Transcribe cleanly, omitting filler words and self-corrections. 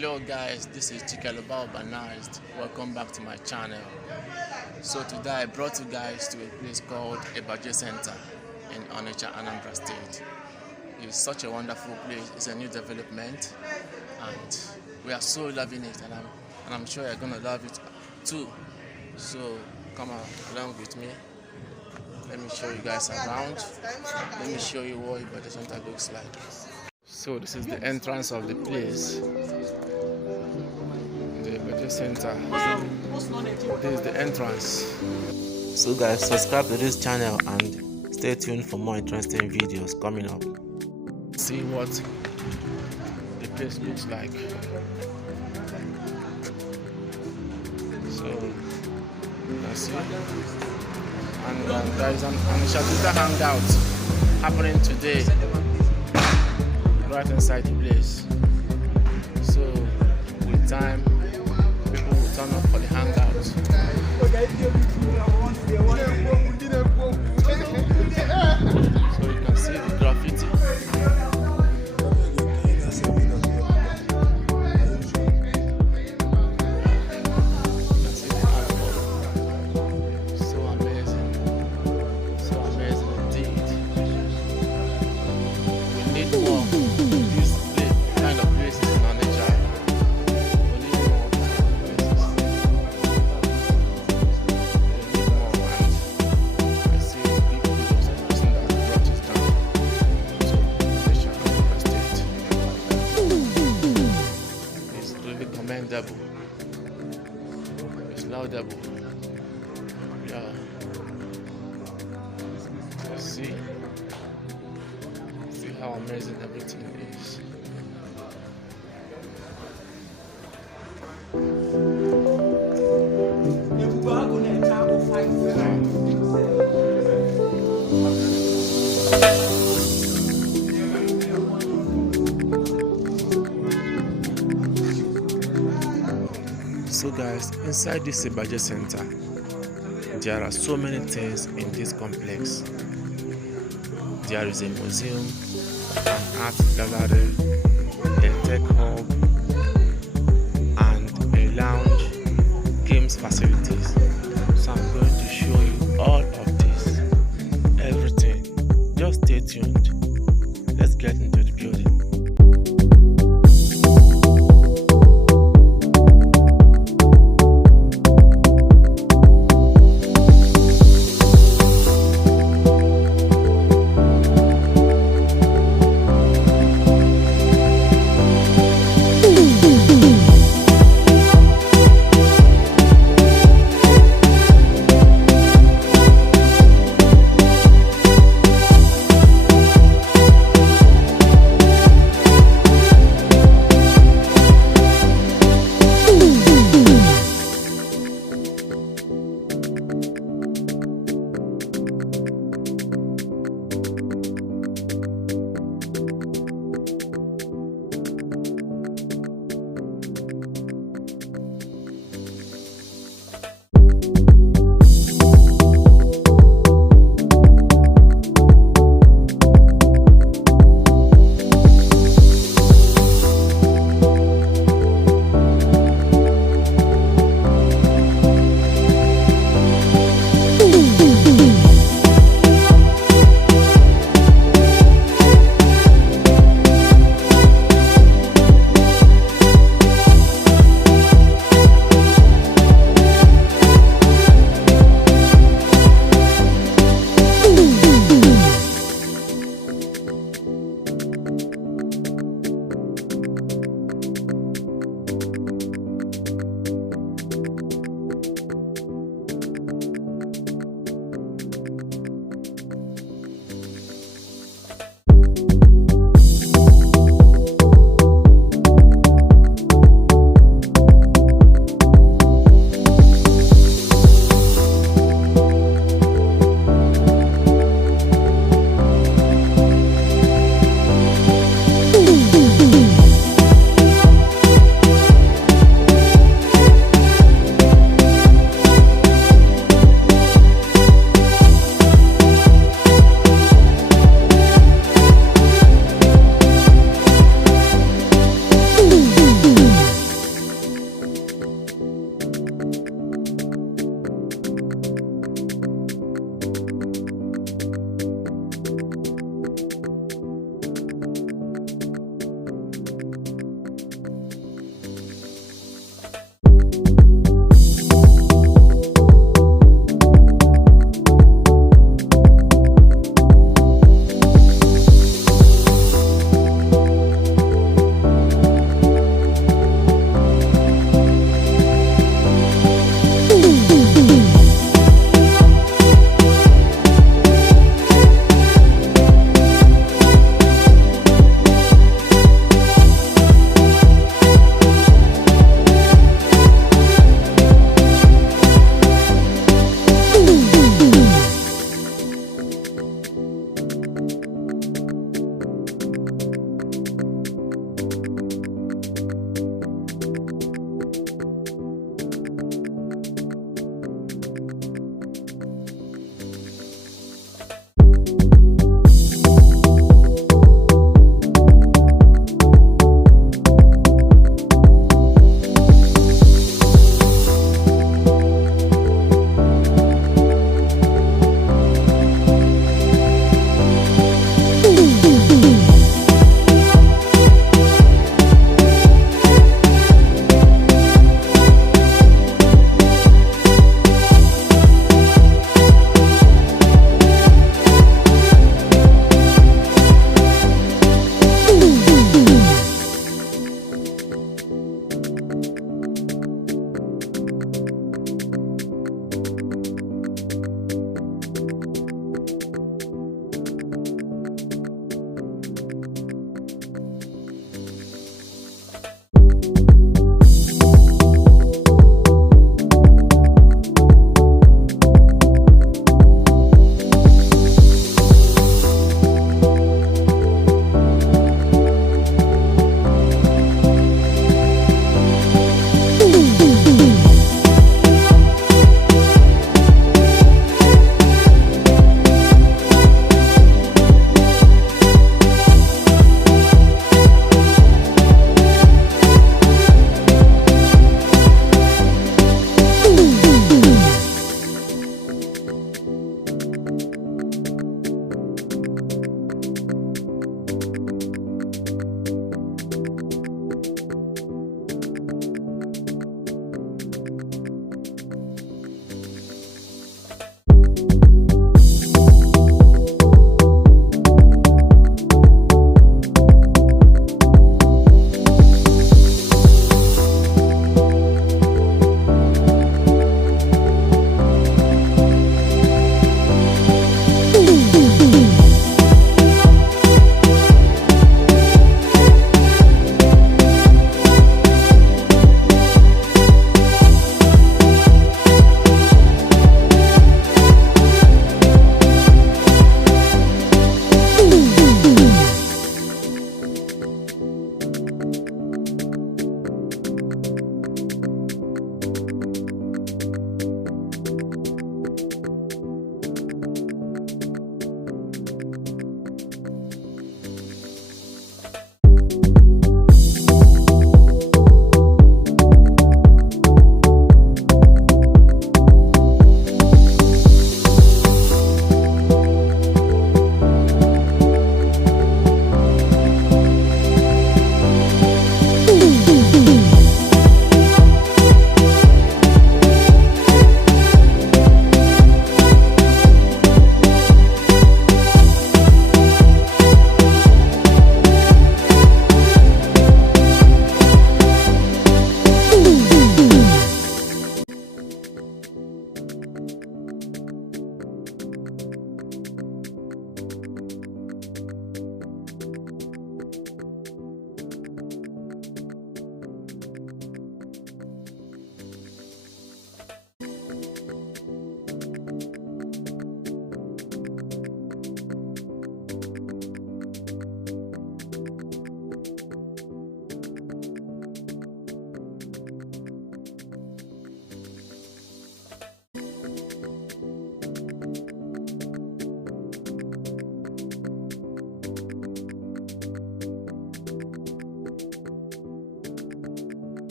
Hello guys, this is Chike Urbanized. Welcome back to my channel. So today I brought you guys to a place called Iba Ajie Centre in Onitsha, Anambra State. It's such a wonderful place. It's a new development and we are so loving it, and I'm sure you're gonna love it too. So come along with me. Let me show you guys around. Let me show you what Iba Ajie Centre looks like. So this is the entrance of the place. The Iba Ajie Centre. This is the entrance. So guys, subscribe to this channel and stay tuned for more interesting videos coming up. See what the place looks like. So you can see. And there is an H.E hangout happening today right inside the place. So with time, people will turn up for the hangout. So you can see the graffiti. Commendable. It's laudable. Yeah. See how amazing everything is. So guys, inside this Iba Ajie Centre, there are so many things in this complex. There is a museum, an art gallery, a tech hub,